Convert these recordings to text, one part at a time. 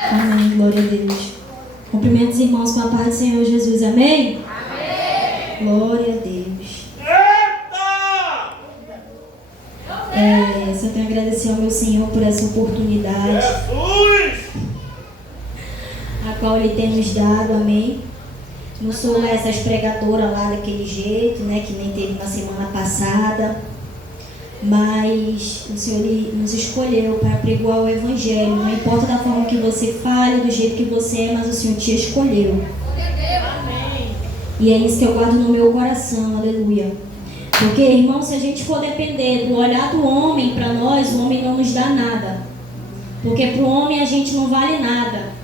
Amém, glória a Deus. Cumprimento os irmãos com a paz do Senhor Jesus, amém? Amém. Glória a Deus. Só tenho a agradecer ao meu Senhor por essa oportunidade, Jesus! a qual Ele tem nos dado, amém? Não sou essas pregadoras lá daquele jeito, né, que nem teve na semana passada, mas o Senhor Ele nos escolheu para pregoar o Evangelho. Não importa da forma que você fale, do jeito que você é, mas o Senhor te escolheu. Amém. E é isso que eu guardo no meu coração, aleluia. Porque, irmão, se a gente for depender do olhar do homem para nós, o homem não nos dá nada. Porque para o homem a gente não vale nada.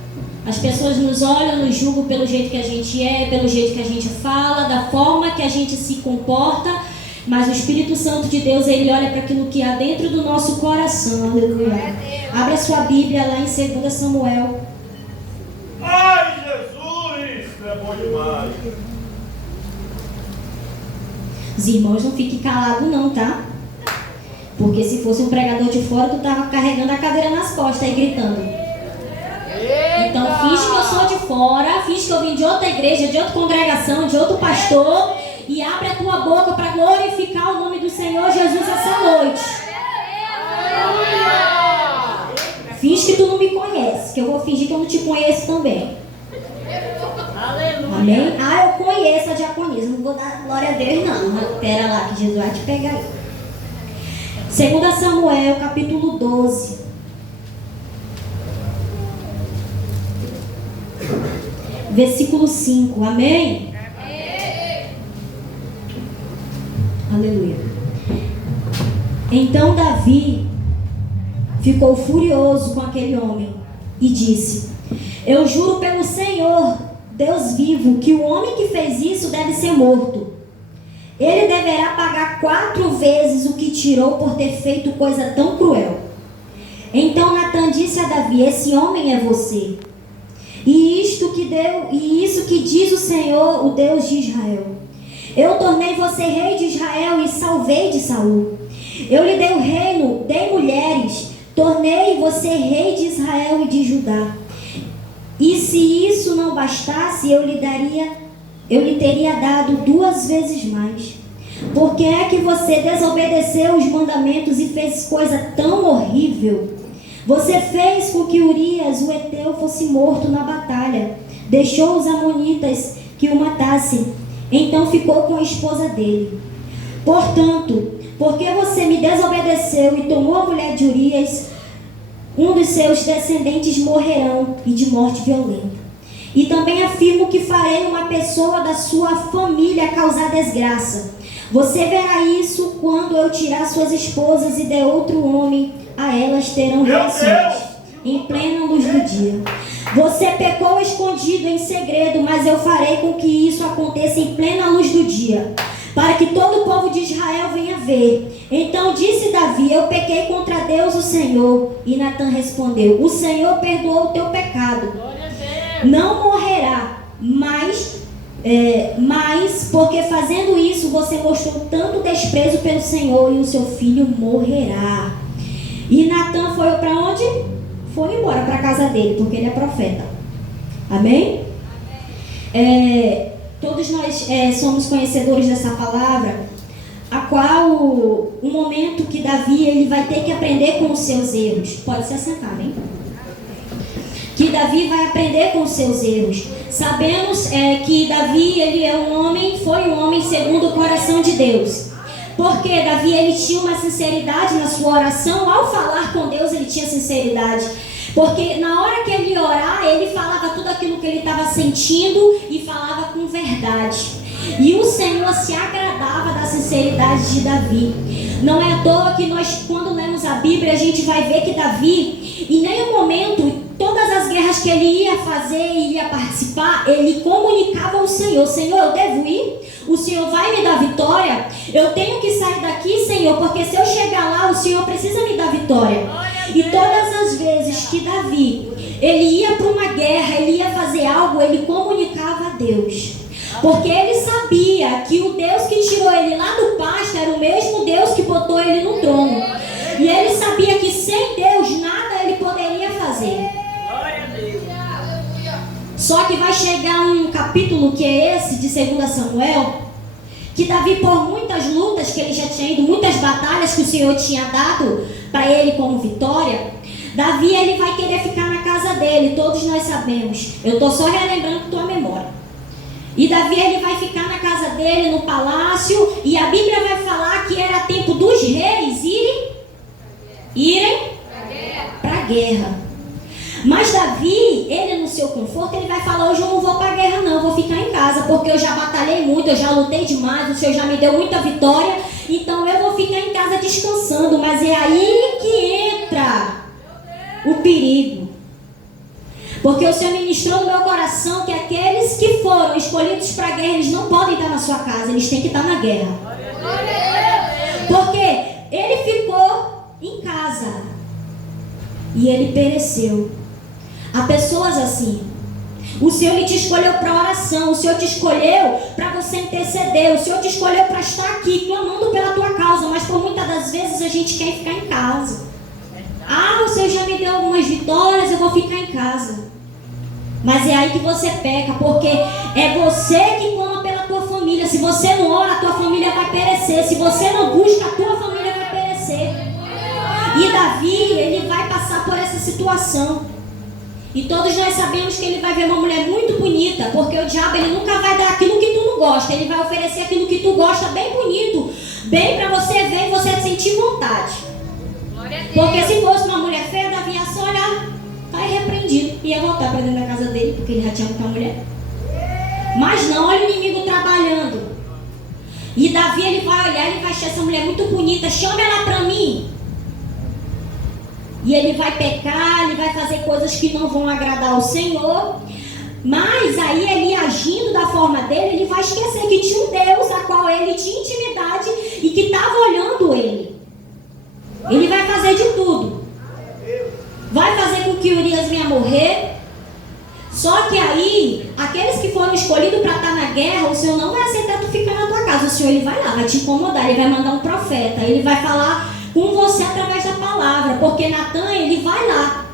As pessoas nos olham, nos julgam pelo jeito que a gente é, pelo jeito que a gente fala, da forma que a gente se comporta. Mas o Espírito Santo de Deus, ele olha para aquilo que há dentro do nosso coração, aleluia. Abra a sua Bíblia lá em 2 Samuel. Ai, Jesus! É bom demais. Os irmãos não fiquem calados não, tá? Porque se fosse um pregador de fora, tu tava carregando a cadeira nas costas e gritando. Então finge que eu sou de fora, finge que eu vim de outra igreja, de outra congregação, de outro pastor, e abre a tua boca para glorificar o nome do Senhor Jesus essa noite. Finge que tu não me conhece, que eu vou fingir que eu não te conheço também. Amém? Ah, eu conheço a diaconisa, não vou dar glória a Deus não. Espera lá que Jesus vai te pegar aí. 2 Samuel, capítulo 12. Versículo 5, amém? Aleluia. Então Davi ficou furioso com aquele homem e disse: eu juro pelo Senhor, Deus vivo, que o homem que fez isso deve ser morto. Ele deverá pagar 4 vezes o que tirou por ter feito coisa tão cruel. Então Natã disse a Davi: esse homem é você. E isso que diz o Senhor, o Deus de Israel: eu tornei você rei de Israel e salvei de Saul. Eu lhe dei o reino, dei mulheres, tornei você rei de Israel e de Judá. E se isso não bastasse, eu lhe teria dado 2 vezes mais. Por que é que você desobedeceu os mandamentos e fez coisa tão horrível? Você fez com que Urias, o heteu, fosse morto na batalha. Deixou os amonitas que o matassem. Então ficou com a esposa dele. Portanto, porque você me desobedeceu e tomou a mulher de Urias, um dos seus descendentes morrerão e de morte violenta. E também afirmo que farei uma pessoa da sua família causar desgraça. Você verá isso quando eu tirar suas esposas e der outro homem a elas terão relações em plena luz do dia. Você pecou escondido em segredo, mas eu farei com que isso aconteça em plena luz do dia, para que todo o povo de Israel venha ver. Então disse Davi: eu pequei contra Deus o Senhor. E Natã respondeu: o Senhor perdoou o teu pecado. Não morrerá, mas porque fazendo isso você mostrou tanto desprezo pelo Senhor, e o seu filho morrerá. E Natã foi para onde? Foi embora para a casa dele, porque ele é profeta. Amém? Todos nós somos conhecedores dessa palavra, a qual o momento que Davi ele vai ter que aprender com os seus erros. Pode se assentar, hein? Que Davi vai aprender com os seus erros. Sabemos que Davi foi um homem segundo o coração de Deus. Porque Davi ele tinha uma sinceridade na sua oração. Ao falar com Deus ele tinha sinceridade. Porque na hora que ele ia orar, ele falava tudo aquilo que ele estava sentindo e falava com verdade. E o Senhor se agradava da sinceridade de Davi. Não é à toa que nós, quando lemos a Bíblia, a gente vai ver que Davi, em nenhum momento, todas as guerras que ele ia fazer e ia participar, ele comunicava ao Senhor: Senhor, eu devo ir? O Senhor vai me dar vitória? Eu tenho que sair daqui, Senhor, porque se eu chegar lá, o Senhor precisa me dar vitória. E todas as vezes que Davi, ele ia para uma guerra, ele ia fazer algo, ele comunicava a Deus. Porque ele sabia que o Deus que tirou ele lá do pasto era o mesmo Deus que botou ele no trono. E ele sabia que sem Deus nada ele poderia fazer. Só que vai chegar um capítulo que é esse, de 2 Samuel, que Davi, por muitas lutas que ele já tinha ido, muitas batalhas que o Senhor tinha dado para ele como vitória, Davi, ele vai querer ficar na casa dele, todos nós sabemos. Eu estou só relembrando tua memória. E Davi, ele vai ficar na casa dele, no palácio, e a Bíblia vai falar que era tempo dos reis irem para a guerra. Mas Davi, ele no seu conforto, ele vai falar: hoje eu não vou para a guerra não, eu vou ficar em casa, porque eu já batalhei muito, eu já lutei demais, o Senhor já me deu muita vitória, então eu vou ficar em casa descansando. Mas é aí que entra o perigo. Porque o Senhor ministrou no meu coração que aqueles que foram escolhidos para a guerra, eles não podem estar na sua casa, eles têm que estar na guerra. Porque ele ficou em casa e ele pereceu. Há pessoas assim. O Senhor ele te escolheu para oração, o Senhor te escolheu para você interceder, o Senhor te escolheu para estar aqui clamando pela tua causa, mas por muitas das vezes a gente quer ficar em casa. Ah, o Senhor já me deu algumas vitórias, eu vou ficar em casa. Mas é aí que você peca, porque é você que clama pela tua família. Se você não ora, a tua família vai perecer. Se você não busca, a tua família vai perecer. E Davi, ele vai passar por essa situação. E todos nós sabemos que ele vai ver uma mulher muito bonita, porque o diabo ele nunca vai dar aquilo que tu não gosta. Ele vai oferecer aquilo que tu gosta, bem bonito, bem para você ver e você sentir vontade. Porque se fosse uma mulher feia, Davi ia só olhar, tá irrepreendido, ia voltar para dentro da casa dele, porque ele já tinha muita mulher. Mas não, olha o inimigo trabalhando. E Davi, ele vai olhar, ele vai achar essa mulher muito bonita, chama ela para mim. E ele vai pecar, ele vai fazer coisas que não vão agradar ao Senhor. Mas aí ele agindo da forma dele, ele vai esquecer que tinha um Deus a qual ele tinha intimidade e que estava olhando ele. Ele vai fazer de tudo. Vai fazer com que Urias venha morrer. Só que aí, aqueles que foram escolhidos para estar na guerra, o Senhor não vai aceitar tu ficar na tua casa. O Senhor ele vai lá, vai te incomodar, ele vai mandar um profeta, ele vai falar com você através da palavra, porque Natan, ele vai lá.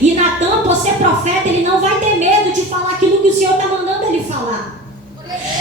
E Natan, por ser profeta, ele não vai ter medo de falar aquilo que o Senhor está mandando ele falar.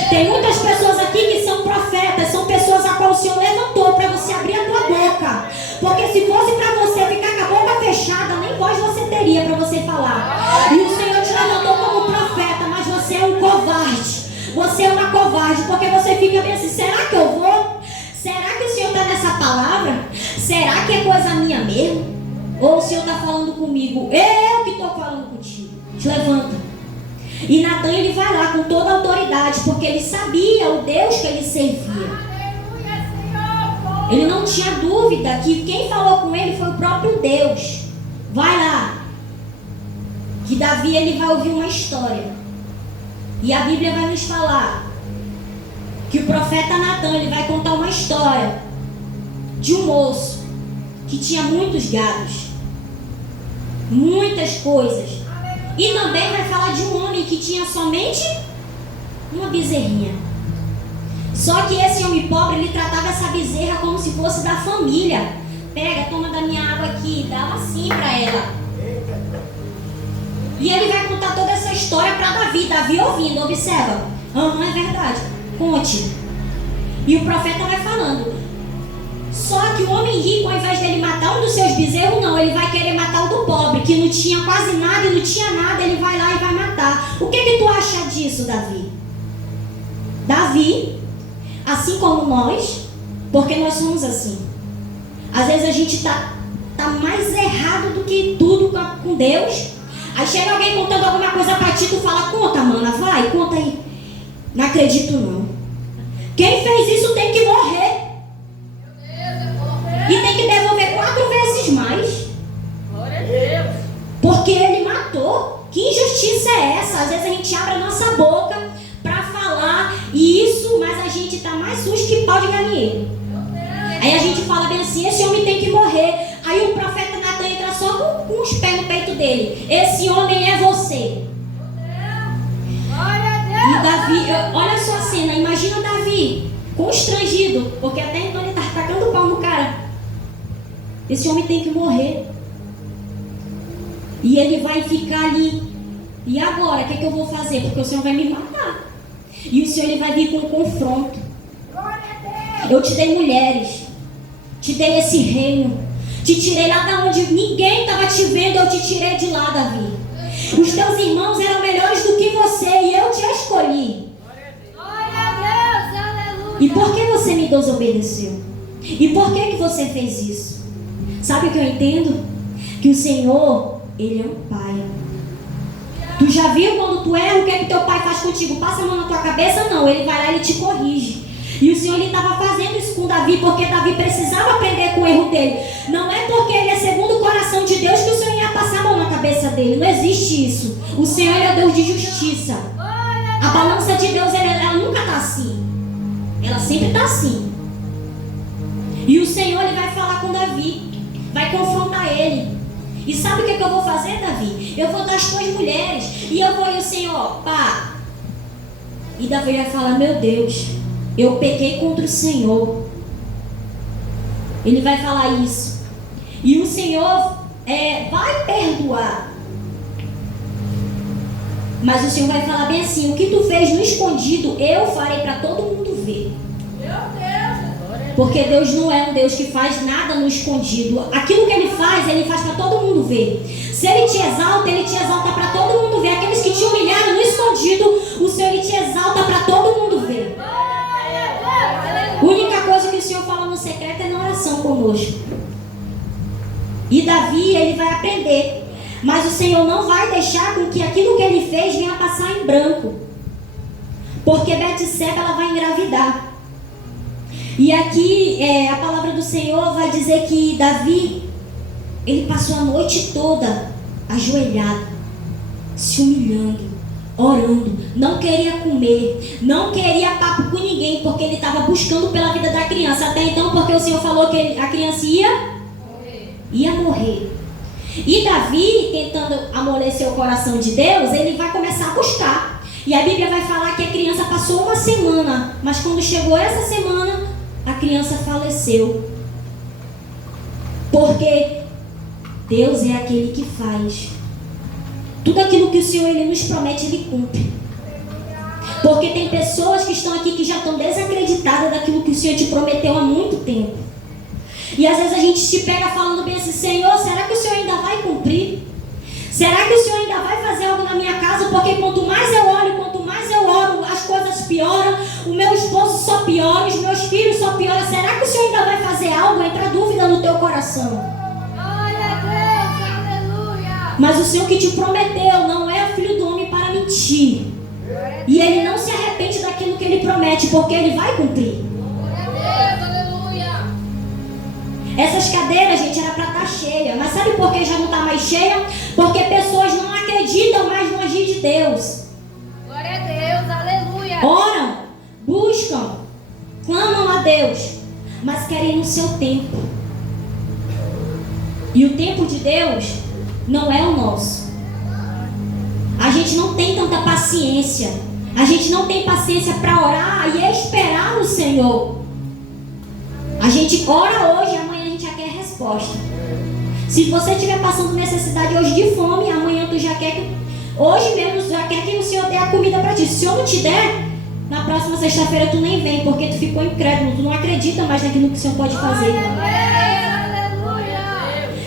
Tem muitas pessoas aqui que são profetas, são pessoas a qual o Senhor levantou para você abrir a tua boca. Porque se fosse para você ficar com a boca fechada, nem voz você teria para você falar. E o Senhor te levantou como profeta, mas você é um covarde. Você é uma covarde, porque você fica bem assim: será que eu vou? Será que o Senhor está nessa palavra? Será que é coisa minha mesmo? Ou o Senhor está falando comigo? Eu que estou falando contigo. Te levanta. E Natan, ele vai lá com toda a autoridade, porque ele sabia o Deus que ele servia. Ele não tinha dúvida que quem falou com ele foi o próprio Deus. Vai lá. Que Davi, ele vai ouvir uma história. E a Bíblia vai nos falar que o profeta Natan, ele vai contar uma história de um moço que tinha muitos gados, muitas coisas. E também vai falar de um homem que tinha somente uma bezerrinha. Só que esse homem pobre, ele tratava essa bezerra como se fosse da família. Pega, toma da minha água aqui, dava assim para ela. E ele vai contar toda essa história para Davi. Davi ouvindo, observa. É verdade, conte. E o profeta vai falando. Só que o homem rico, ao invés dele matar um dos seus bezerros, não, ele vai querer matar o do pobre, que não tinha quase nada e não tinha nada, ele vai lá e vai matar. O que tu acha disso, Davi? Davi, assim como nós, porque nós somos assim. Às vezes a gente tá mais errado do que tudo com Deus. Aí chega alguém contando alguma coisa pra ti, tu fala: conta, mana, vai, conta aí. Não acredito não. Quem fez isso tem que morrer. E tem que devolver 4 vezes mais. Glória a Deus. Porque ele matou. Que injustiça é essa? Às vezes a gente abre a nossa boca para falar isso, mas a gente tá mais sujo que pau de galinheiro. Aí a gente fala bem assim: esse homem tem que morrer. Aí o profeta Natan entra só com os pés no peito dele: esse homem é você. E Davi, olha só a cena, imagina Davi constrangido, porque até então ele tá tacando pau no cara. Esse homem tem que morrer. E ele vai ficar ali E agora, o que eu vou fazer? Porque o Senhor vai me matar. E o Senhor ele vai vir com um confronto. Eu te dei mulheres, te dei esse reino, te tirei lá da onde ninguém estava te vendo, eu te tirei de lá, Davi. Os teus irmãos eram melhores do que você e eu te escolhi. Glória a Deus, aleluia. E por que você me desobedeceu? E por que você fez isso? Sabe o que eu entendo? Que o Senhor, Ele é um pai. Tu já viu quando tu erra, o que é que teu pai faz contigo? Passa a mão na tua cabeça? Não, ele vai lá e ele te corrige. E o Senhor estava fazendo isso com Davi, porque Davi precisava aprender com o erro dele. Não é porque ele é segundo o coração de Deus que o Senhor ia passar a mão na cabeça dele. Não existe isso. O Senhor é Deus de justiça. A balança de Deus, ela nunca está assim. Ela sempre está assim. E o Senhor, ele vai falar com Davi, vai confrontar ele. E sabe o que eu vou fazer, Davi? Eu vou dar as tuas mulheres. E eu vou, e o Senhor, pá. E Davi vai falar, meu Deus, eu pequei contra o Senhor. Ele vai falar isso. E o Senhor vai perdoar. Mas o Senhor vai falar bem assim, o que tu fez no escondido, eu farei para todo mundo ver. Meu Deus. Porque Deus não é um Deus que faz nada no escondido. Aquilo que Ele faz para todo mundo ver. Se Ele te exalta para todo mundo ver. Aqueles que te humilharam no escondido, o Senhor Ele te exalta para todo mundo ver. A única coisa que o Senhor fala no secreto é na oração conosco. E Davi, ele vai aprender. Mas o Senhor não vai deixar com que aquilo que ele fez venha passar em branco. Porque Betseba, ela vai engravidar. E aqui a palavra do Senhor vai dizer que Davi, ele passou a noite toda ajoelhado, se humilhando, orando, não queria comer, não queria papo com ninguém, porque ele estava buscando pela vida da criança. Até então, porque o Senhor falou que a criança ia morrer. E Davi, tentando amolecer o coração de Deus, ele vai começar a buscar. E a Bíblia vai falar que a criança passou uma semana, mas quando chegou essa semana, a criança faleceu. Porque Deus é aquele que faz. Tudo aquilo que o Senhor Ele nos promete, Ele cumpre. Porque tem pessoas que estão aqui que já estão desacreditadas daquilo que o Senhor te prometeu há muito tempo. E às vezes a gente se pega falando bem assim, Senhor, será que o Senhor ainda vai cumprir? Será que o Senhor ainda vai fazer algo na minha casa? Porque quanto mais eu olho, quanto mais eu oro, as coisas pioram, o meu esposo só piora, os meus filhos só pioram. Será que o Senhor ainda vai fazer algo? Entra dúvida no teu coração. Glória a Deus, aleluia. Mas o Senhor que te prometeu não é o filho do homem para mentir. E Ele não se arrepende daquilo que Ele promete, porque Ele vai cumprir. Glória a Deus, aleluia. Essas cadeiras, gente, era para estar cheia. Mas sabe por que já não está mais cheia? Porque pessoas não acreditam mais no agir de Deus. Glória a Deus, aleluia. Oram, buscam, clamam a Deus, mas querem no seu tempo. E o tempo de Deus não é o nosso. A gente não tem tanta paciência. A gente não tem paciência para orar e esperar no Senhor. A gente ora hoje, amanhã a gente já quer resposta. Se você estiver passando necessidade hoje de fome, amanhã tu já quer que... Hoje mesmo já quer que o Senhor dê a comida para ti. Se o Senhor não te der, na próxima sexta-feira tu nem vem, porque tu ficou incrédulo. Tu não acredita mais naquilo que o Senhor pode fazer.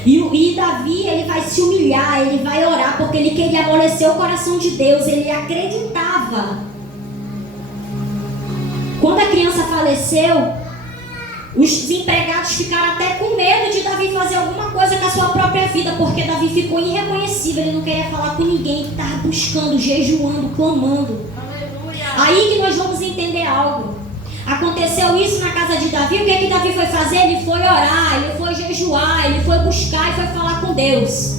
E Davi, ele vai se humilhar, ele vai orar, porque ele queria amolecer o coração de Deus. Ele acreditava. Quando a criança faleceu, os empregados ficaram até com medo de Davi fazer alguma coisa com a sua própria vida, porque Davi ficou irreconhecível, ele não queria falar com ninguém, que estava buscando, jejuando, clamando. Aleluia. Aí que nós vamos entender algo. Aconteceu isso na casa de Davi, o que é que Davi foi fazer? Ele foi orar, ele foi jejuar, ele foi buscar e foi falar com Deus.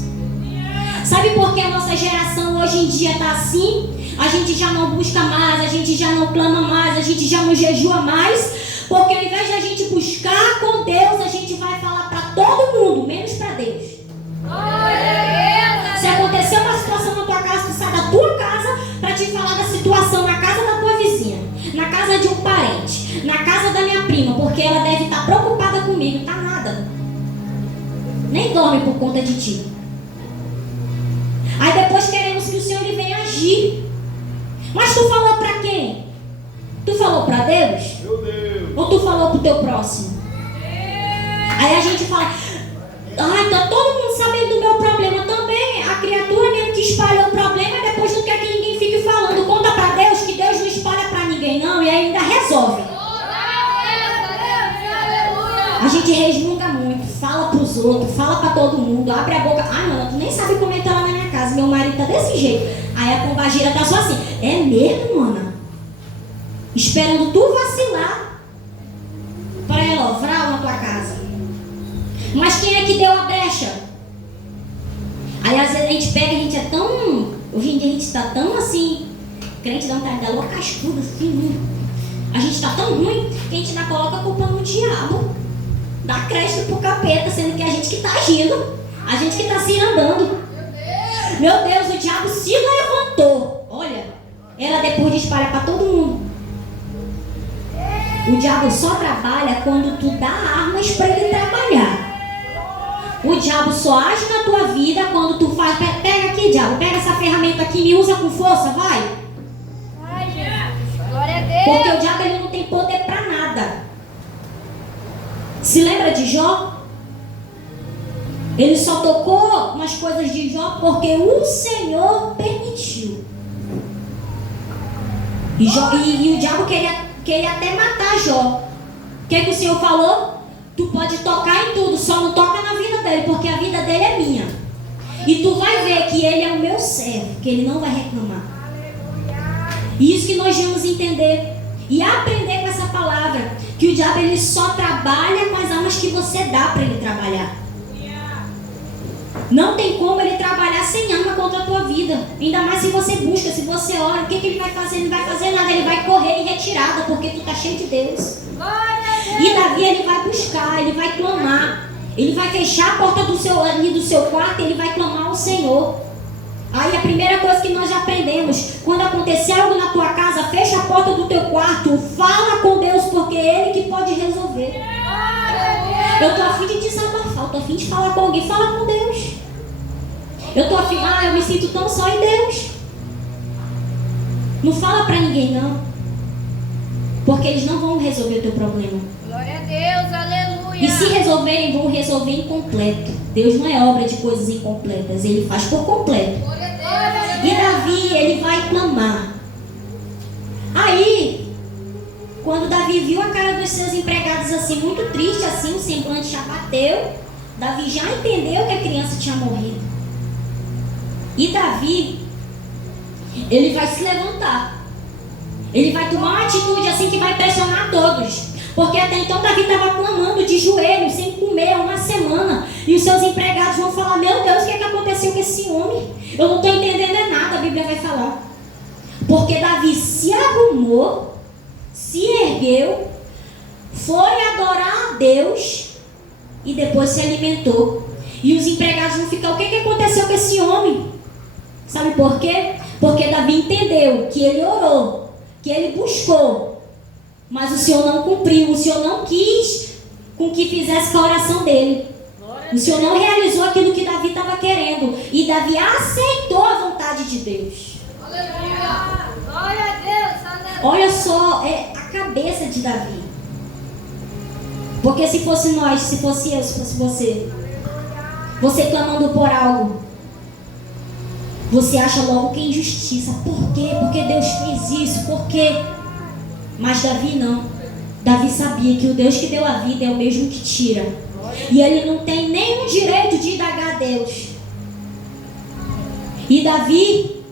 Sabe por que a nossa geração hoje em dia está assim? A gente já não busca mais, a gente já não clama mais, a gente já não jejua mais. Porque ao invés de a gente buscar com Deus, a gente vai falar para todo mundo, menos para Deus. Se acontecer uma situação na tua casa, tu sai da tua casa para te falar da situação na casa da tua vizinha, na casa de um parente, na casa da minha prima, porque ela deve estar preocupada comigo. Tá nada. Nem dorme por conta de ti. Aí depois queremos que o Senhor ele venha Mas tu falou para quem? Tu falou para Deus? Meu Deus. Ou tu falou pro teu próximo? Aí a gente fala, ai, tá todo mundo sabendo do meu problema também. A criatura mesmo que espalhou o problema, depois não quer que ninguém fique falando. Conta para Deus que Deus não espalha para ninguém não, e ainda resolve. A gente resmunga muito, fala pros outros, fala pra todo mundo, abre a boca. Ah, não, tu nem sabe como é que tá lá na minha casa, meu marido tá desse jeito. Aí a pombagira tá só assim, é mesmo, mana? Esperando tu vacilar pra ela ovrar na tua casa. Mas quem é que deu a brecha? Aí às vezes a gente pega, a gente é tão... Hoje em dia a gente tá tão assim, crente dá vontade da louca cascuda, assim, a gente tá tão ruim que a gente ainda coloca a culpa no diabo. Dá crédito pro capeta, sendo que é a gente que tá agindo, a gente que tá se andando. Meu Deus, o diabo se levantou. Olha, era depois de espalhar para todo mundo. O diabo só trabalha quando tu dá armas para ele trabalhar. O diabo só age na tua vida quando tu faz. Pega aqui, diabo, pega essa ferramenta aqui, me usa com força, vai. Glória a Deus. Porque o diabo ele não tem poder para nada. Se lembra de Jó? Ele só tocou nas coisas de Jó porque o Senhor permitiu. E o diabo queria até matar Jó. O que o Senhor falou? Tu pode tocar em tudo, só não toca na vida dele, porque a vida dele é minha. E tu vai ver que ele é o meu servo, que ele não vai reclamar. E isso que nós vamos entender e aprender com essa palavra, que o diabo ele só trabalha com as armas que você dá para ele trabalhar. Não tem como ele trabalhar sem arma contra a tua vida. Ainda mais se você busca, se você ora. O que ele vai fazer? Ele não vai fazer nada. Ele vai correr em retirada, porque tu está cheio de Deus. E Davi ele vai buscar, ele vai clamar. Ele vai fechar a porta do seu quarto e ele vai clamar ao Senhor. Aí a primeira coisa que nós já aprendemos, quando acontecer algo na tua casa, fecha a porta do teu quarto, fala com Deus, porque é Ele que pode resolver. Eu estou a fim de desabafar, eu estou a fim de falar com alguém, fala com Deus. Eu estou a fim, eu me sinto tão só em Deus. Não fala para ninguém não, porque eles não vão resolver o teu problema. Glória a Deus, aleluia. E se resolverem, vão resolver incompleto. Deus não é obra de coisas incompletas, Ele faz por completo. Glória a Deus. E Davi, ele vai clamar. Aí, quando Davi viu a cara dos seus empregados assim, muito triste, assim, o semblante já bateu, Davi já entendeu que a criança tinha morrido. E Davi, ele vai se levantar. Ele vai tomar uma atitude assim que vai impressionar todos. Porque até então Davi estava clamando de joelhos, sem comer, há uma semana. E os seus empregados vão falar, meu Deus, o que aconteceu com esse homem? Eu não estou entendendo nada, a Bíblia vai falar. Porque Davi se arrumou, se ergueu, foi adorar a Deus e depois se alimentou. E os empregados vão ficar, o que aconteceu com esse homem? Sabe por quê? Porque Davi entendeu que ele orou, que ele buscou, mas o Senhor não cumpriu, o Senhor não quis com que fizesse com a oração dele. O Senhor não realizou aquilo que Davi estava querendo. E Davi aceitou a vontade de Deus. Aleluia. Glória a Deus, aleluia. Olha só, é a cabeça de Davi. Porque se fosse nós, se fosse eu, se fosse você clamando por algo, você acha logo que é injustiça. Por quê? Porque Deus fez isso, por quê? Mas Davi não. Davi sabia que o Deus que deu a vida é o mesmo que tira. E ele não tem nenhum direito de indagar a Deus. E Davi,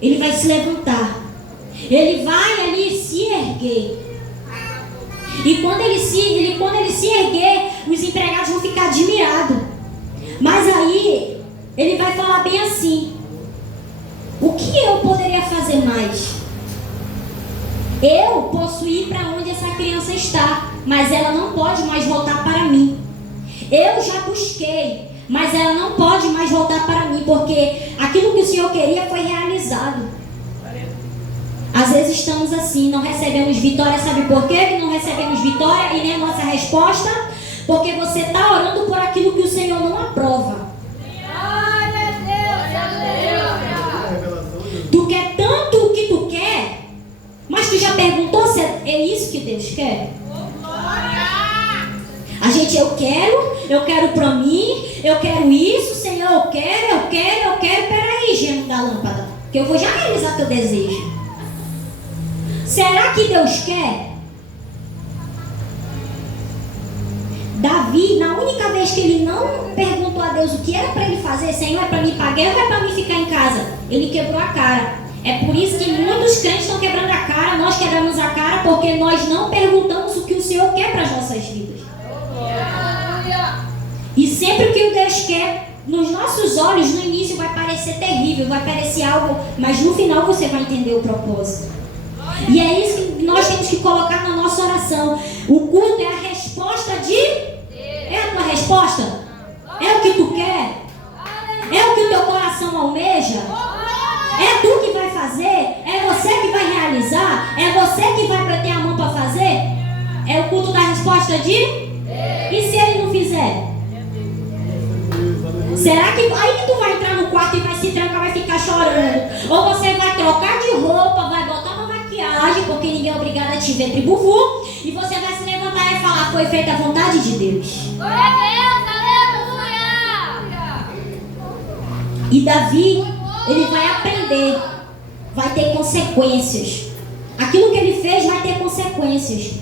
ele vai se levantar. Ele vai ali se erguer. E quando ele se erguer, os empregados vão ficar admirados. Mas aí, ele vai falar bem assim: o que eu poderia fazer mais? Eu posso ir para onde essa criança está, mas ela não pode mais voltar para mim. Eu já busquei, mas ela não pode mais voltar para mim, porque aquilo que o Senhor queria foi realizado. Às vezes estamos assim, não recebemos vitória. Sabe por quê que não recebemos vitória e nem a nossa resposta? Porque você está orando por aquilo que o Senhor não aprova. Glória a Deus, aleluia. Tu quer tanto o que tu quer, Deus quer? A gente, eu quero pra mim, eu quero isso, Senhor, eu quero. Peraí, gêmeo da lâmpada, que eu vou já realizar teu desejo. Será que Deus quer? Davi, na única vez que ele não perguntou a Deus o que era para ele fazer, Senhor, é para mim pagar ou é para mim ficar em casa? Ele quebrou a cara. É por isso que muitos crentes estão quebrando a cara, nós quebramos a cara porque nós não perguntamos o que o Senhor quer para as nossas vidas. E sempre o que o Deus quer, nos nossos olhos, no início vai parecer terrível, vai parecer algo, mas no final você vai entender o propósito. E é isso que nós temos que colocar na nossa oração. O culto é a resposta de... É a tua resposta? É o que tu quer? É o que o teu coração almeja? É tu que vai fazer? É você que vai realizar? É você que vai bater a mão para fazer? É o culto da resposta de... E se ele não fizer? Será que aí que tu vai entrar no quarto e vai se trancar, vai ficar chorando? Ou você vai trocar de roupa, vai botar uma maquiagem, porque ninguém é obrigado a te ver tribuvu, e você vai se levantar e falar, foi feita a vontade de Deus. Glória a Deus, aleluia! E Davi, ele vai aprender, vai ter consequências. Aquilo que ele fez vai ter consequências.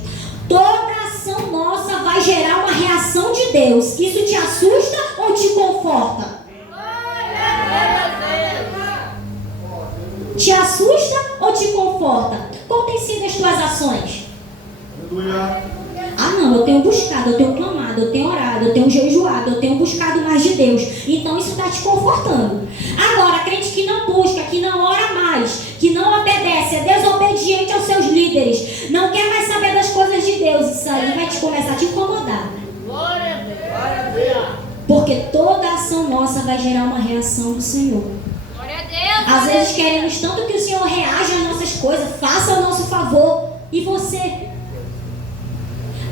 Toda ação nossa vai gerar uma reação de Deus. Isso te assusta ou te conforta? Te assusta ou te conforta? Qual tem sido as tuas ações? Ah não, eu tenho buscado, eu tenho clamado, eu tenho orado, eu tenho jejuado, eu tenho buscado mais de Deus. Então isso está te confortando. Agora, crente que não busca, que não ora mais, que não obedece, é desobediente aos seus líderes, não quer mais saber das coisas de Deus, isso aí vai te começar a te incomodar. Porque toda ação nossa vai gerar uma reação do Senhor. Às vezes queremos tanto que o Senhor reaja às nossas coisas, faça o nosso favor. E você?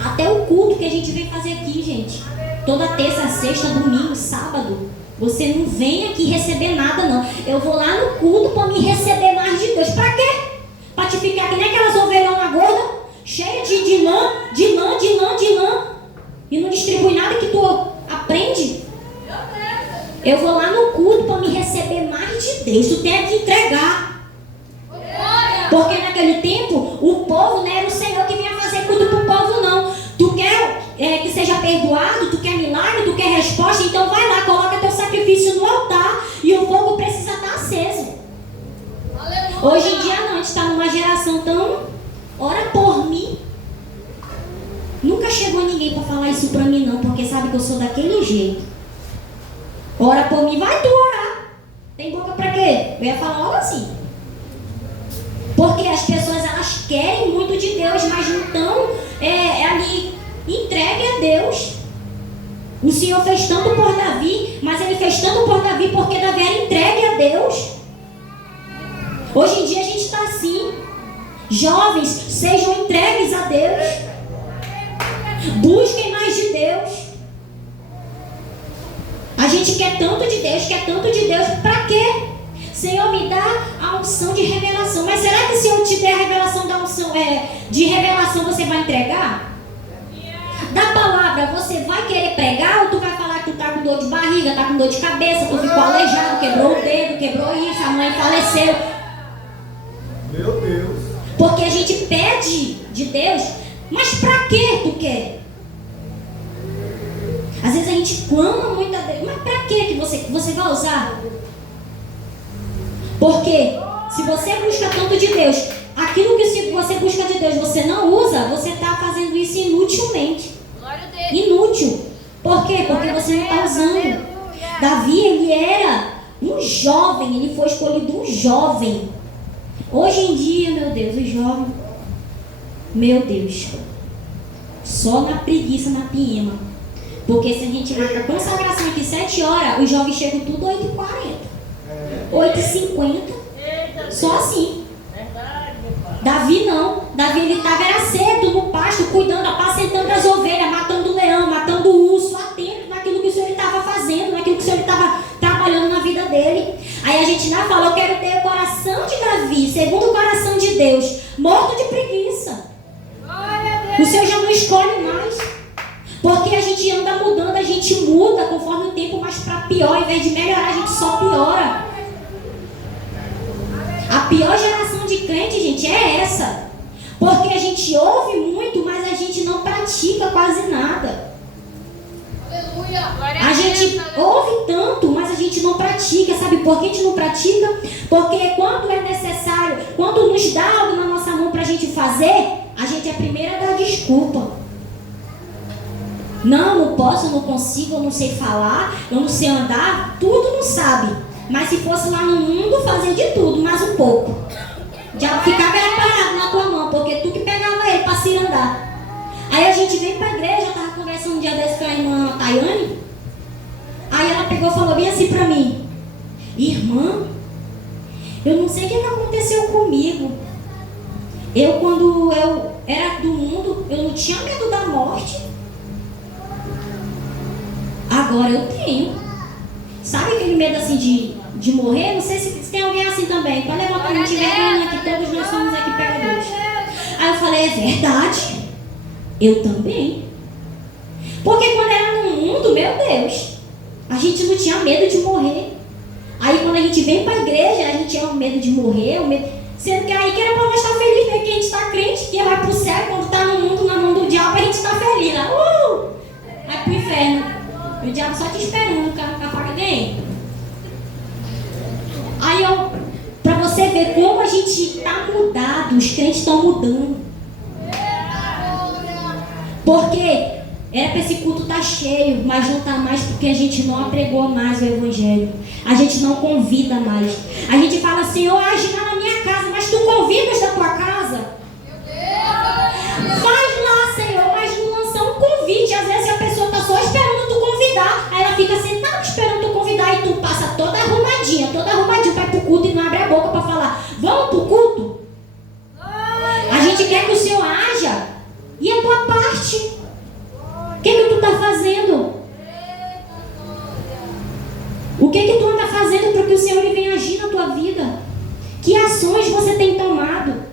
Até o culto que a gente vem fazer aqui, gente. Toda terça, sexta, domingo, sábado. Você não vem aqui receber nada, não. Eu vou lá no culto para me receber mais de Deus. Pra quê? Pra te ficar que nem aquelas ovelhonas gordas, cheia de lã. E não distribui nada que tu aprende. Eu vou lá no culto para me receber mais de Deus. Tu tem que entregar. Porque naquele tempo, o povo não era o Senhor que vinha fazer culto pro povo, não. Tu quer que seja perdoado, tu quer milagre, tu quer resposta, então vai lá, coloca teu sacrifício no altar e o fogo precisa estar aceso. Aleluia. Hoje em dia não, a gente está numa geração tão... Ora por mim. Nunca chegou ninguém para falar isso para mim não, porque sabe que eu sou daquele jeito. Ora por mim, vai tu orar. Tem boca para quê? Eu ia falar logo assim. Porque as pessoas, elas querem muito de Deus, mas não estão ali entregue a Deus. O Senhor fez tanto por Davi, mas ele fez tanto por Davi porque Davi era entregue a Deus. Hoje em dia a gente está assim. Jovens, sejam entregues a Deus. Busquem mais de Deus. A gente quer tanto de Deus, para quê? Senhor, me dá a unção de revelação. Mas será que se eu te der a revelação da unção de revelação, você vai entregar? Da palavra, você vai querer pregar ou tu vai falar que tu tá com dor de barriga, tá com dor de cabeça, tu ficou aleijado, quebrou o dedo, quebrou isso, a mãe faleceu. Meu Deus. Porque a gente pede de Deus, mas pra que tu quer? Às vezes a gente clama muito a Deus, mas pra que você vai usar? Porque se você busca tanto de Deus, aquilo que você busca de Deus você não usa, você está fazendo isso inutilmente. Inútil. Por quê? Porque você não está usando. Davi, ele era um jovem, ele foi escolhido um jovem. Hoje em dia, meu Deus, os jovens, meu Deus, só na preguiça, na piema. Porque se a gente vai para a consagração aqui 7 horas, os jovens chegam tudo 8h40. 8h50, só assim. Davi não. Davi ele estava cedo no pasto, cuidando, apacentando as ovelhas, matando o leão, matando o urso, atento naquilo que o Senhor estava fazendo, naquilo que o Senhor estava trabalhando na vida dele. Aí a gente não fala, eu quero ter o coração de Davi, segundo o coração de Deus, morto de preguiça. Porque a gente anda mudando, a gente muda conforme o tempo, mas para pior. Ao invés de melhorar, a gente só piora. A pior geração de crente, gente, é essa. Porque a gente ouve muito, mas a gente não pratica quase nada. A gente ouve tanto, mas a gente não pratica. Sabe por que a gente não pratica? Porque quando é necessário, quando nos dá algo na nossa mão para a gente fazer, a gente é a primeira a dar desculpa. Não posso, eu não consigo, eu não sei falar, eu não sei andar, tudo não sabe. Mas se fosse lá no mundo, fazia de tudo, mais um pouco. Já ficava parado na tua mão, porque tu que pegava ele para se andar. Aí a gente veio para a igreja, eu estava conversando um dia desse com a irmã Tayane. Aí ela pegou e falou bem assim para mim: irmã, eu não sei o que aconteceu comigo. Quando eu era do mundo, eu não tinha medo da morte. Agora eu tenho. Sabe aquele medo assim de morrer? Não sei se tem alguém assim também. Pode levantar a mão, tiver alguém aqui, todos nós somos aqui pecadores. Aí eu falei: é verdade. Eu também. Porque quando era no mundo, meu Deus, a gente não tinha medo de morrer. Aí quando a gente vem para a igreja, a gente tinha o medo de morrer, sendo que aí que era para nós estar felizes, né? Que a gente está crente, que vai para o céu, quando está no mundo, na mão do diabo, a gente está feliz, né? Vai para o inferno. O diabo só te esperando, com a faca dele. Aí para você ver como a gente está mudado, os crentes estão mudando. Porque era para esse culto estar cheio, mas não está mais porque a gente não apregou mais o evangelho. A gente não convida mais. A gente fala: Senhor, age lá na minha casa, mas tu convidas da tua casa? Faz lá, Senhor, mas não lança um convite. Às vezes a pessoa está só esperando tu convidar. Aí ela fica sentada esperando tu convidar e tu passa toda arrumadinha, vai pro culto e não abre a boca para falar: vamos pro culto? A gente quer que o Senhor haja. E a tua parte? O que tu está fazendo? O que tu anda fazendo para que o Senhor ele venha agir na tua vida? Que ações você tem tomado?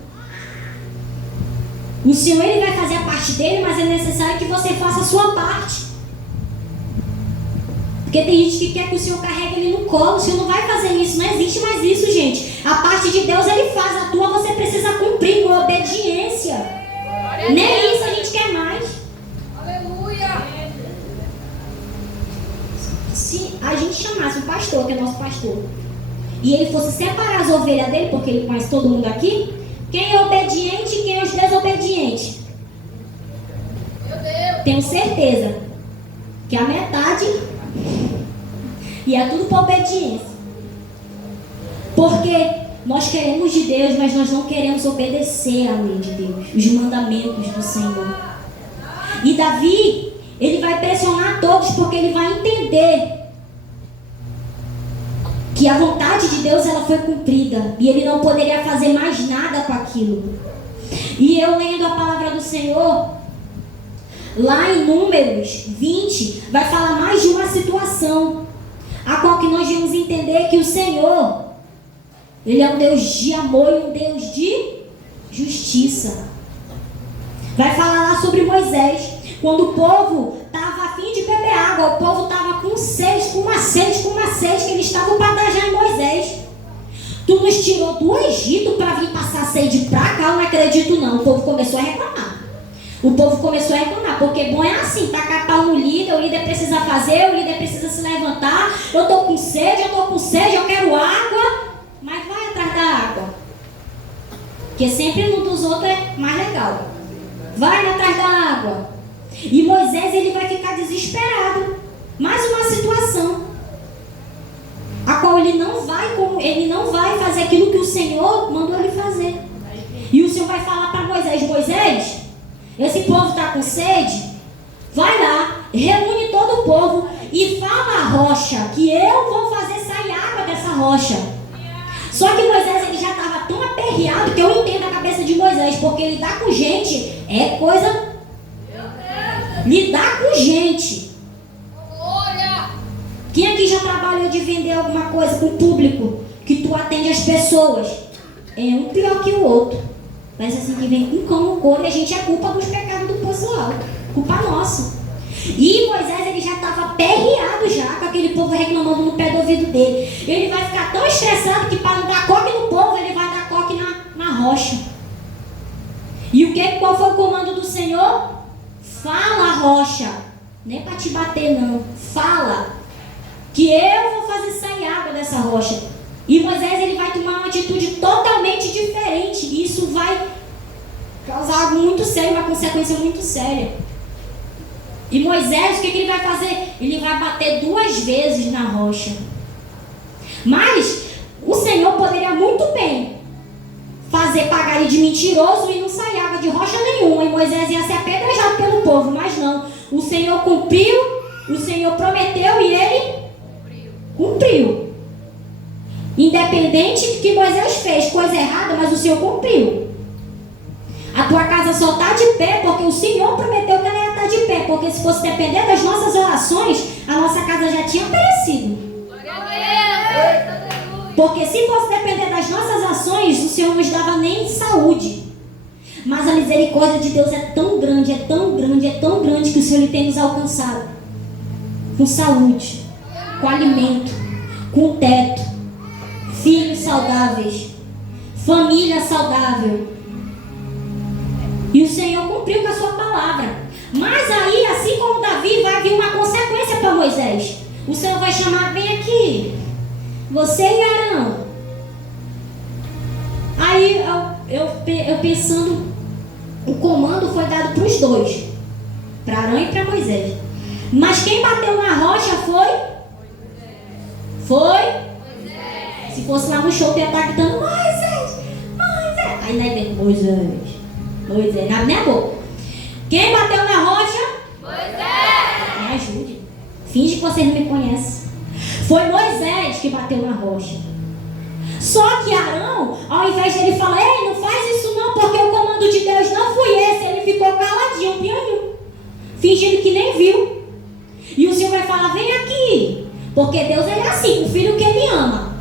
O Senhor ele vai fazer a parte dele, mas é necessário que você faça a sua parte. Porque tem gente que quer que o Senhor carregue ele no colo. O Senhor não vai fazer isso, não existe mais isso, gente. A parte de Deus ele faz, a tua você precisa cumprir com obediência. Nem isso a gente quer mais. Aleluia! Se a gente chamasse um pastor, que é nosso pastor, e ele fosse separar as ovelhas dele, porque ele conhece todo mundo aqui, quem é obediente e quem é os desobedientes? Meu Deus! Tenho certeza que a metade ia tudo para obediência. Porque nós queremos de Deus, mas nós não queremos obedecer à lei de Deus, os mandamentos do Senhor. E Davi, ele vai pressionar todos porque ele vai entender que a vontade de Deus ela foi cumprida e ele não poderia fazer mais nada com aquilo. E eu lendo a palavra do Senhor, lá em Números 20, vai falar mais de uma situação, a qual que nós vamos entender que o Senhor, ele é um Deus de amor e um Deus de justiça. Vai falar lá sobre Moisés, quando o povo estava a fim de beber água, o povo estava com sede, que eles estavam para dar já em Moisés. Tu nos tirou do Egito para vir passar sede para cá, eu não acredito não. O povo começou a reclamar. Porque bom é assim, tacar pau no líder, o líder precisa fazer, o líder precisa se levantar. Eu estou com sede, eu quero água. Mas vai atrás da água, porque sempre no dos outros é mais legal. Vai atrás da água. E Moisés ele vai ficar desesperado. Mais uma situação a qual ele não vai fazer aquilo que o Senhor mandou ele fazer. E o Senhor vai falar para Moisés: Moisés, esse povo está com sede, vai lá, reúne todo o povo e fala à rocha que eu vou fazer sair água dessa rocha. Só que Moisés ele já estava tão aperreado que eu entendo a cabeça de Moisés, porque lidar com gente é coisa. Lidar com gente. Quem aqui já trabalhou de vender alguma coisa com o público, que tu atende as pessoas? É um pior que o outro. Mas assim que vem com cão no couro, e a gente é culpa dos pecados do pessoal. Culpa nossa. E Moisés, ele já estava aperreado já, com aquele povo reclamando no pé do ouvido dele. Ele vai ficar tão estressado que para não dar coque no povo, ele vai dar coque na rocha. E qual foi o comando do Senhor? Fala, rocha. Nem é para te bater não. Fala. Que eu vou fazer sair água dessa rocha. E Moisés, ele vai tomar uma atitude totalmente diferente. E isso vai causar algo muito sério, uma consequência muito séria. E Moisés, o que ele vai fazer? Ele vai bater 2 vezes na rocha. Mas o Senhor poderia muito bem fazer pagar ele de mentiroso e não sair água de rocha nenhuma. E Moisés ia ser apedrejado pelo povo. Mas não. O Senhor cumpriu, o Senhor prometeu e ele cumpriu. Independente que Moisés fez coisa errada, mas o Senhor cumpriu. A tua casa só está de pé porque o Senhor prometeu que ela ia estar de pé. Porque se fosse depender das nossas orações, a nossa casa já tinha perecido. Porque se fosse depender das nossas ações, o Senhor não nos dava nem saúde. Mas a misericórdia de Deus é tão grande, é tão grande, é tão grande que o Senhor tem nos alcançado. Com saúde, com alimento, com teto, filhos saudáveis, família saudável. E o Senhor cumpriu com a sua palavra. Mas aí, assim como Davi, vai vir uma consequência para Moisés. O Senhor vai chamar, vem aqui, você e Arão. Aí eu pensando, o comando foi dado para os dois, para Arão e para Moisés. Mas quem bateu na rocha foi? Moisés. Se fosse lá no show, ia estar gritando, Moisés, Moisés. Aí daí vem, Moisés, na minha boca. Quem bateu na rocha? Moisés. Me ajude. Finge que vocês não me conhecem. Foi Moisés que bateu na rocha. Só que Arão, ao invés de ele falar, ei, não faz isso não, porque o comando de Deus não foi esse, ele ficou caladinho, pianinho, fingindo que nem viu. E o Senhor vai falar, vem aqui, porque Deus é assim, o filho que ele ama.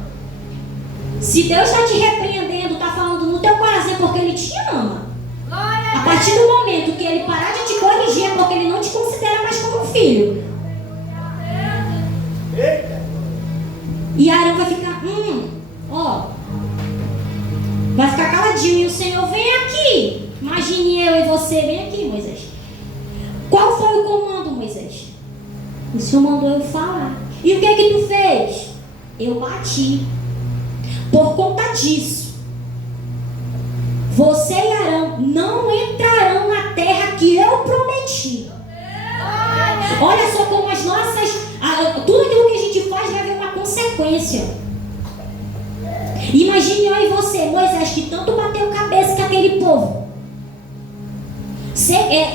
Se Deus está te repreendendo, está falando no teu coração, é porque ele te ama. A partir do momento que ele parar de te corrigir, é porque ele não te considera mais como um filho. E Arão vai ficar, vai ficar caladinho. E o Senhor, vem aqui. Imagine eu e você, vem aqui, Moisés. Qual foi o comando, Moisés? O Senhor mandou eu falar. E o que é que tu fez? Eu bati. Por conta disso, você e Arão não entrarão na terra que eu prometi. Olha só como as nossas... tudo aquilo que a gente faz vai haver uma consequência. Imagine eu e você, Moisés, que tanto bateu cabeça com aquele povo.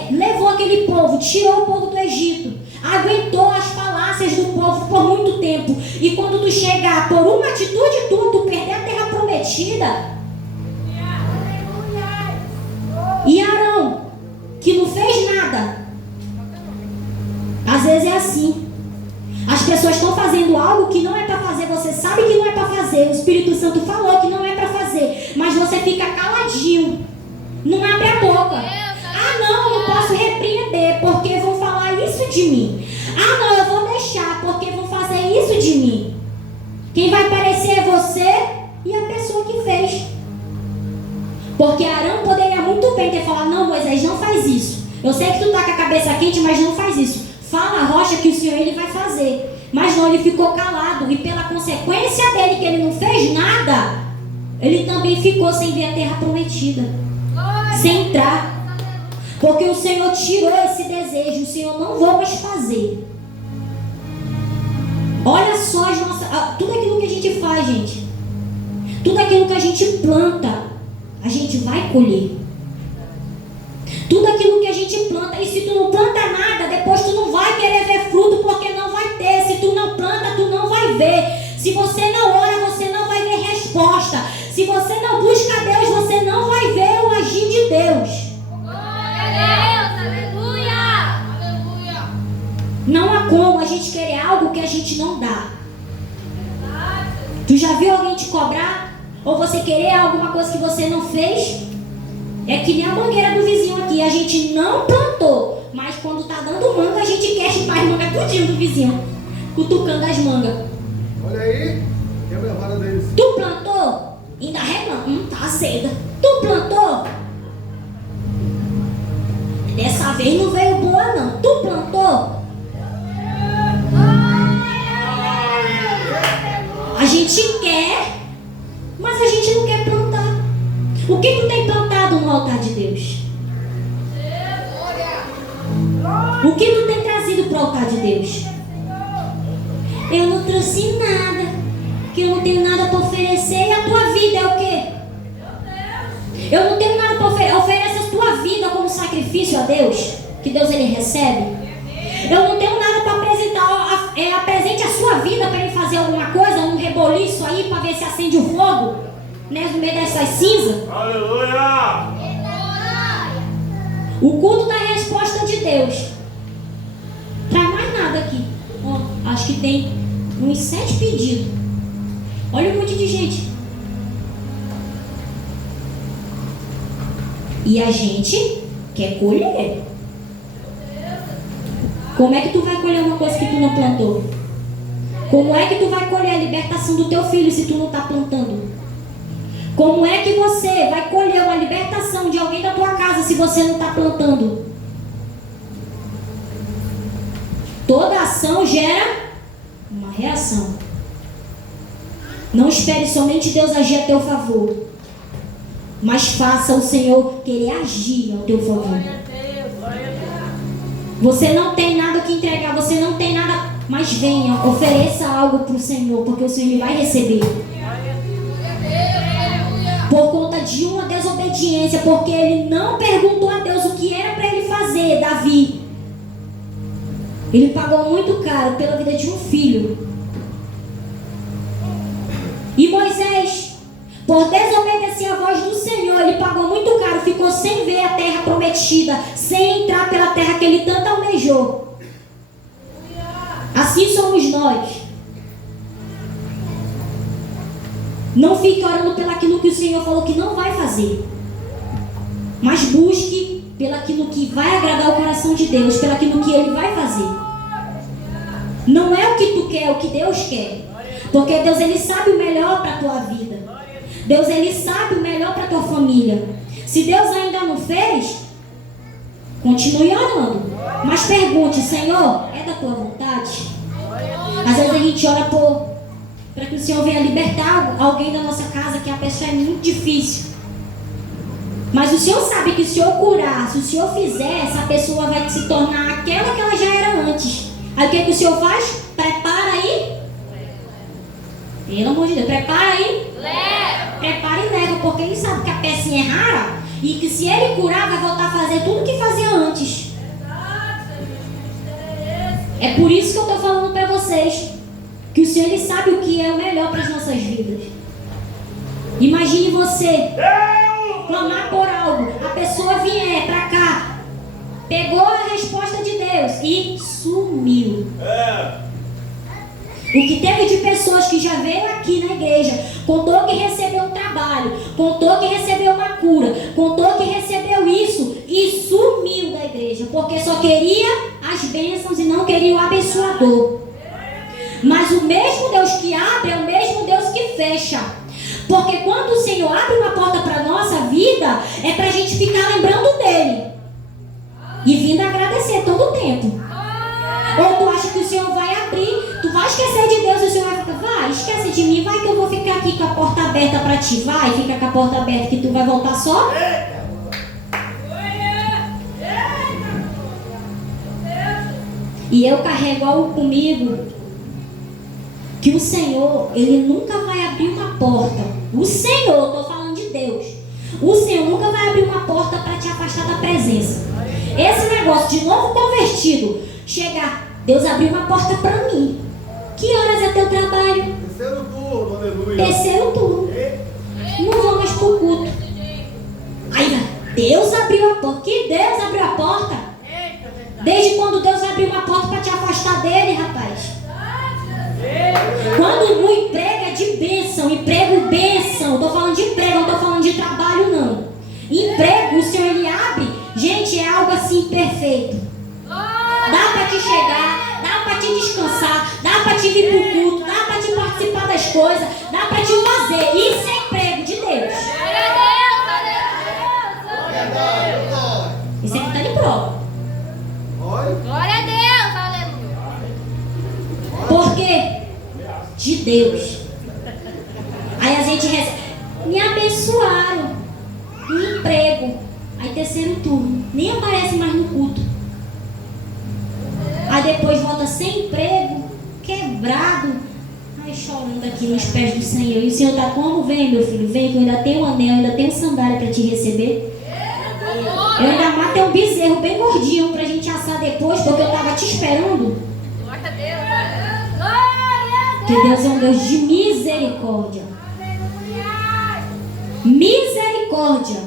Levou aquele povo, tirou o povo do Egito, aguentou as falácias do povo por muito tempo. E quando tu chegar por uma atitude tua, tu perder a terra prometida. E Arão, que não fez nada. Às vezes é assim. As pessoas estão fazendo algo que não é para fazer. Você sabe que não é para fazer. O Espírito Santo falou que não é para fazer. Mas você fica caladinho. Não abre a boca. Ah, não, eu posso repreender porque vão falar isso de mim. Ah, não, eu vou deixar porque vão fazer isso de mim. Quem vai aparecer é você e a pessoa que fez. Porque Arão poderia muito bem ter falado, não, Moisés, não faz isso. Eu sei que tu tá com a cabeça quente, mas não faz isso. Fala a rocha que o Senhor ele vai fazer. Mas não, ele ficou calado. E pela consequência dele, que ele não fez nada, ele também ficou sem ver a terra prometida. Sem entrar. Porque o Senhor tirou esse desejo. O Senhor não vai mais fazer. Olha só tudo aquilo que a gente faz, gente. Tudo aquilo que a gente planta, a gente vai colher. Tudo aquilo que a gente planta. E se tu não planta nada, depois tu não vai querer ver fruto, porque não vai ter. Se tu não planta, tu não vai ver. Se você não ora, você não vai ver resposta. Se você não busca Deus, você não vai ver o agir de Deus. Aleluia! Não há como a gente querer algo que a gente não dá. Tu já viu alguém te cobrar? Ou você querer alguma coisa que você não fez? É que nem a mangueira do vizinho aqui. A gente não plantou. Mas quando tá dando manga, a gente quer chupar as mangas tudinho do vizinho, cutucando as mangas. Olha aí, quebra a vara deles. Tu plantou? Ainda reclama. Tá azeda. Tu plantou? Dessa vez não veio boa não. Tu plantou? A gente quer, mas a gente não quer plantar. O que tu tem plantado no altar de Deus? O que tu tem trazido para o altar de Deus? Eu não trouxe nada, que eu não tenho nada para oferecer. E a tua vida é o quê? Eu não tenho nada para oferecer. Oferece a tua vida como sacrifício a Deus, que Deus ele recebe. Eu não tenho nada para apresentar. Apresente a sua vida para ele fazer alguma coisa, um reboliço aí para ver se acende o fogo, né, no meio dessas cinzas. Aleluia! O culto da resposta de Deus. Traz mais nada aqui. Ó, acho que tem uns 7 pedidos. Olha um monte de gente. E a gente quer colher. Como é que tu vai colher uma coisa que tu não plantou? Como é que tu vai colher a libertação do teu filho se tu não está plantando? Como é que você vai colher uma libertação de alguém da tua casa se você não está plantando? Toda ação gera uma reação. Não espere somente Deus agir a teu favor, mas faça o Senhor querer agir ao teu favor. Você não tem nada que entregar, você não tem nada, mas venha, ofereça algo para o Senhor, porque o Senhor ele vai receber. Por conta de uma desobediência, porque ele não perguntou a Deus o que era para ele fazer. Davi, ele pagou muito caro pela vida de um filho. E Moisés, por desobedecer a voz do Senhor, ele pagou muito caro, ficou sem ver a terra prometida, sem entrar pela terra que ele tanto almejou. Assim somos nós. Não fique orando pelaquilo que o Senhor falou que não vai fazer, mas busque pelaquilo que vai agradar o coração de Deus, pelaquilo que Ele vai fazer. Não é o que tu quer, é o que Deus quer. Porque Deus ele sabe o melhor para a tua vida. Deus ele sabe o melhor para a tua família. Se Deus ainda não fez, continue orando. Mas pergunte, Senhor, é da tua vontade? Às vezes a gente ora para que o Senhor venha libertar alguém da nossa casa, que a pessoa é muito difícil. Mas o Senhor sabe que se o Senhor curar, se o Senhor fizer, essa pessoa vai se tornar aquela que ela já era antes. Aí o que o Senhor faz? Prepara aí. Pelo amor de Deus, prepara aí. Leva. Prepara e leva, porque ele sabe que a pecinha é rara e que se ele curar, vai voltar a fazer tudo o que fazia antes. É por isso que eu estou falando para vocês que o Senhor ele sabe o que é o melhor para as nossas vidas. Imagine você clamar por algo, a pessoa vier para cá, pegou a resposta de Deus e sumiu. O que teve de pessoas que já veio aqui na igreja, contou que recebeu um trabalho, contou que recebeu uma cura, contou que recebeu isso e sumiu da igreja, porque só queria as bênçãos e não queria o abençoador. Mas o mesmo Deus que abre é o mesmo Deus que fecha. Porque quando o Senhor abre uma porta para a nossa vida, é para a gente ficar lembrando dele e vindo agradecer todo o tempo. Ou tu acha que o Senhor vai abrir, tu vai esquecer de Deus e o Senhor vai ficar, vai, esquece de mim, vai que eu vou ficar aqui com a porta aberta para ti, vai, fica com a porta aberta que tu vai voltar só. E eu carrego algo comigo, que o Senhor, Ele nunca vai abrir uma porta. O Senhor, estou falando de Deus. O Senhor nunca vai abrir uma porta para te afastar da presença. Esse negócio de novo convertido, chegar, Deus abriu uma porta para mim. Que horas é teu trabalho? Terceiro turno, aleluia. Terceiro turno. Não vou mais pro culto. Aí, Deus abriu a porta. Que Deus abriu a porta? Desde quando Deus abriu uma porta para te afastar dele, rapaz? Quando o emprego é de bênção, emprego bênção, estou falando de emprego, não estou falando de trabalho não. Emprego, o Senhor ele abre, gente, é algo assim perfeito. te chegar, dá para te descansar, dá para te vir pro culto, dá para te participar das coisas, dá para te fazer. Isso é emprego de Deus. Isso aqui está de prova. Glória a Deus, aleluia. Por quê? De Deus. Aí a gente recebe. Me abençoaram. Um emprego. Aí terceiro turno. Nem aparece mais no culto. Aí depois volta sem emprego. Quebrado. Aí chorando aqui nos pés do Senhor. E o Senhor está como? Vem, meu filho. Vem que eu ainda tenho um anel. Ainda tenho sandália para te receber. Eu ainda matei um bezerro bem gordinho pra gente assar depois, porque eu tava te esperando. Glória a Deus. Glória a Deus. Que Deus é um Deus de misericórdia. Misericórdia.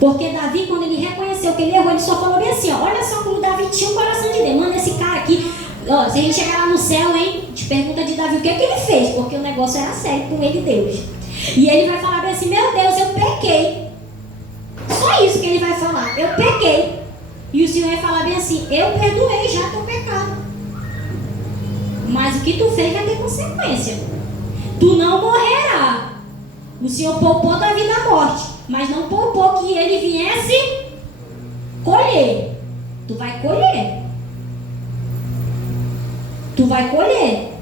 Porque Davi, quando ele reconheceu que ele errou, ele só falou bem assim, ó, olha só como Davi tinha um coração de Deus. Manda esse cara aqui, ó, se a gente chegar lá no céu, hein, te pergunta de Davi o que é que ele fez, porque o negócio era sério com ele e Deus. E ele vai falar bem assim, meu Deus, eu pequei. Só isso que ele vai falar, eu pequei. E o Senhor vai falar bem assim, eu perdoei já teu pecado. Mas o que tu fez vai ter consequência. Tu não morrerá. O Senhor poupou Davi da morte, mas não poupou que ele viesse colher. Tu vai colher. Tu vai colher.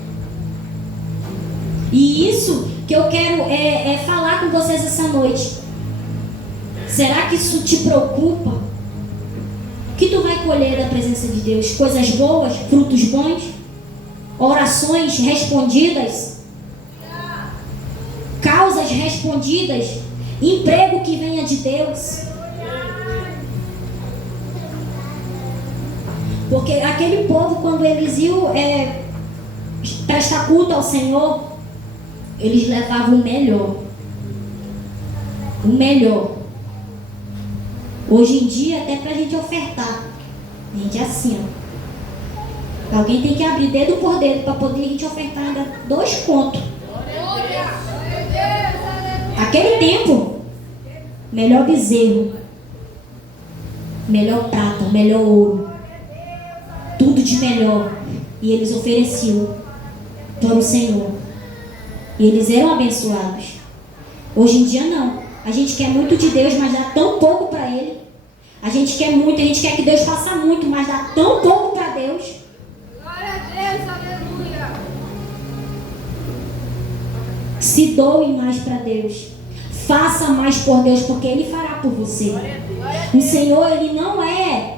E isso que eu quero falar com vocês essa noite. Será que isso te preocupa? O que tu vai colher da presença de Deus? Coisas boas, frutos bons, orações respondidas, causas respondidas, emprego que venha de Deus. Porque aquele povo, quando eles iam prestar culto ao Senhor, eles levavam o melhor. O melhor. Hoje em dia, até pra gente ofertar, a gente é assim, ó. Alguém tem que abrir dedo por dedo para poder a gente ofertar ainda 2 contos. Aquele tempo, melhor bezerro, melhor prata, melhor ouro, tudo de melhor. E eles ofereciam para o Senhor. E eles eram abençoados. Hoje em dia não. A gente quer muito de Deus, mas dá tão pouco para Ele. A gente quer muito, a gente quer que Deus faça muito, mas dá tão pouco para Deus. Glória a Deus, aleluia. Se doe mais para Deus. Faça mais por Deus, porque Ele fará por você. O Senhor, Ele não é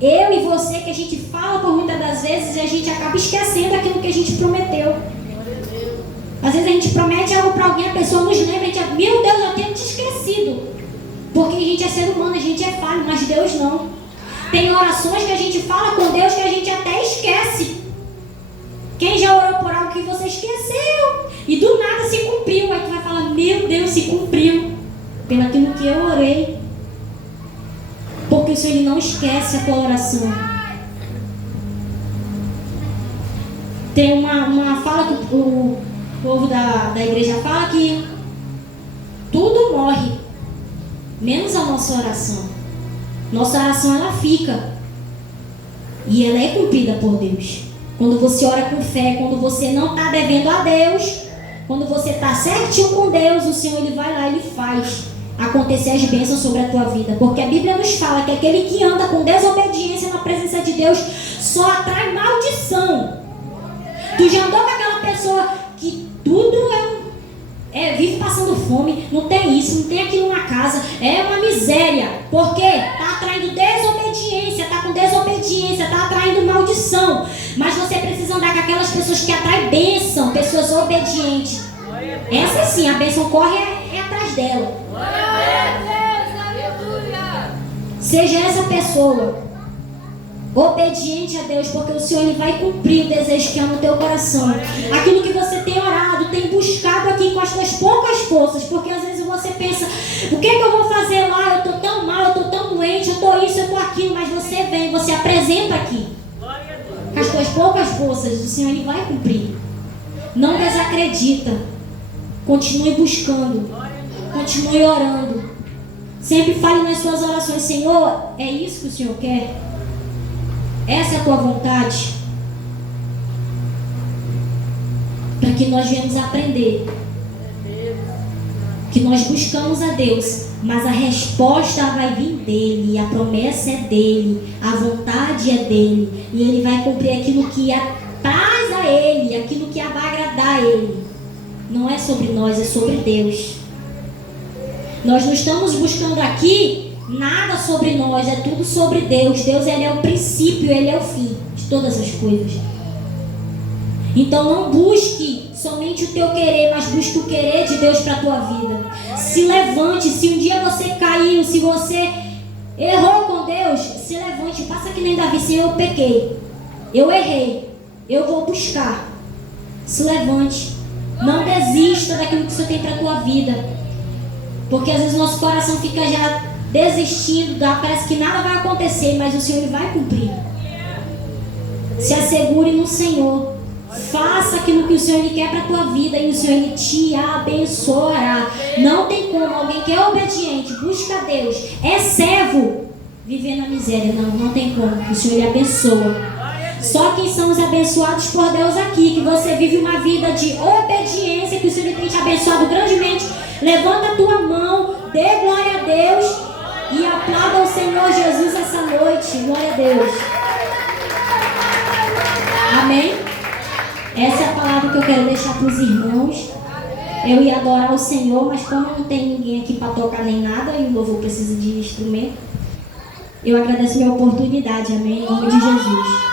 eu e você que a gente fala por muitas das vezes e a gente acaba esquecendo aquilo que a gente prometeu. Às vezes a gente promete algo para alguém, a pessoa nos lembra, a gente diz, meu Deus, eu tenho te esquecido. Porque a gente é ser humano, a gente é falho, mas Deus não. Tem orações que a gente fala com Deus que a gente até esquece. Quem já orou por algo que você esqueceu e do nada se cumpriu, aí tu vai falar, meu Deus, se cumpriu pelo aquilo que eu orei. Porque o Senhor, Ele não esquece a tua oração. Tem uma fala que o povo da igreja fala que tudo morre, menos a nossa oração. Nossa oração, ela fica. E ela é cumprida por Deus. Quando você ora com fé, quando você não está devendo a Deus, quando você está certinho com Deus, o Senhor, Ele vai lá e Ele faz acontecer as bênçãos sobre a tua vida. Porque a Bíblia nos fala que aquele que anda com desobediência na presença de Deus só atrai maldição. Tu já andou com aquela pessoa que tudo vive passando fome, não tem isso, não tem aquilo na casa, é uma miséria. Por quê? Está atraindo desobediência, está com desobediência, está atraindo maldição. Mas você precisa andar com aquelas pessoas que atraem bênção, pessoas obedientes. Essa sim, a bênção corre atrás dela. Seja essa pessoa obediente a Deus, porque o Senhor, Ele vai cumprir o desejo que há no teu coração. Aquilo que você tem orado, tem buscado aqui com as tuas poucas forças, porque às vezes você pensa, o que é que eu vou fazer lá? Eu estou tão mal, eu estou tão doente, eu estou isso, eu estou aquilo, mas você vem, você apresenta aqui com as tuas poucas forças, o Senhor, Ele vai cumprir. Não desacredita, continue buscando, continue orando, sempre fale nas suas orações, Senhor, é isso que o Senhor quer? Essa é a tua vontade? Para que nós venhamos aprender que nós buscamos a Deus, mas a resposta vai vir dele, a promessa é dele, a vontade é dele, e ele vai cumprir aquilo que apraz a ele, aquilo que vai agradar a ele. Não é sobre nós, é sobre Deus. Nós não estamos buscando aqui nada sobre nós, é tudo sobre Deus. Deus, ele é o princípio, ele é o fim de todas as coisas. Então não busque somente o teu querer, mas busque o querer de Deus para a tua vida. Se levante, se um dia você caiu, se você errou com Deus, se levante, faça que nem Davi, Senhor, eu pequei, eu errei, eu vou buscar. Se levante, não desista daquilo que o Senhor tem para a tua vida, porque às vezes nosso coração fica já desistindo, parece que nada vai acontecer, mas o Senhor ele vai cumprir. Se assegure no Senhor. Faça aquilo que o Senhor ele quer para a tua vida e o Senhor ele te abençoará. Não tem como alguém que é obediente, busca Deus, é servo, viver na miséria. Não tem como. O Senhor ele abençoa. Só quem são os abençoados por Deus aqui, que você vive uma vida de obediência, que o Senhor tem te abençoado grandemente. Levanta a tua mão, dê glória a Deus e aplauda ao Senhor Jesus essa noite. Glória a Deus. Amém? Essa é a palavra que eu quero deixar para os irmãos. Eu ia adorar o Senhor, mas como não tem ninguém aqui para tocar nem nada, e o louvor precisa de instrumento, eu agradeço a minha oportunidade. Amém? Em nome de Jesus.